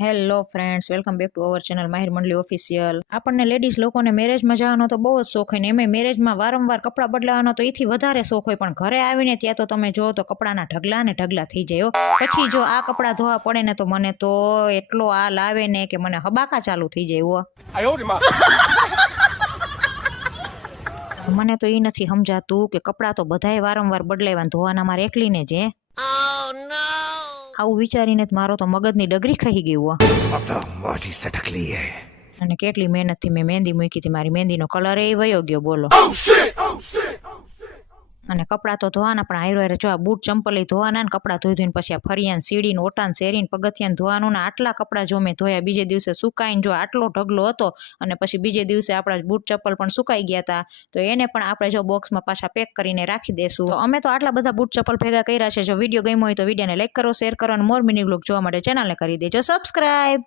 Hello friends, welcome back to our channel Mahir Mandli official. આપણને ladies લોકોને મેરેજમાં જવાનો તો બહુ જ શોખ હોય ને એમાં મેરેજમાં વારંવાર કપડાં બદલાવાનો તો એથી વધારે શોખ હોય, પણ ઘરે આવીને ત્યાં તો તમે જો તો કપડાના ઢગલા ને ઢગલા થઈ જાય. પછી જો આ કપડાં ધોવા પડે ને તો મને તો એટલો આ લાવે ને કે મને હબાકા ચાલુ થઈ જાય. મને તો એ નથી સમજાતું કે કપડાં તો બધાય વારંવાર બદલાવ્યા, ધોવાના મારે એકલીને જ આવું વિચારીને જ મારો તો મગજની ડગરી ખાઈ ગયું. અને કેટલી મહેનતથી મેં મહેંદી મૂકી હતી, મારી મહેંદીનો કલર એ વયો ગયો બોલો. અને કપડાં તો ધોવાના, પણ હારે જો આ બૂટ ચંપલ ધોવાના ને કપડાં ધોઈને પછી આ ફરિયાને સીડીને ઓટાને શેરીને પગથિયાને ધોવાનું ને આટલા કપડાં જો મેં ધોયા. બીજે દિવસે સુકાઈને જો આટલો ઢગલો હતો અને પછી બીજે દિવસે આપણા બૂટ ચપ્પલ પણ સુકાઈ ગયા હતા, તો એને પણ આપણે જો બોક્સમાં પાછા પેક કરીને રાખી દેશું. તો અમે તો આટલા બધા બૂટ ચપ્પલ ભેગા કર્યા છે. જો વિડીયો ગમ્યો હોય તો વિડીયોને લાઈક કરો, શેર કરો અને મોર મિની વ્લોગ જોવા માટે ચેનલને કરી દેજો સબસ્ક્રાઈબ.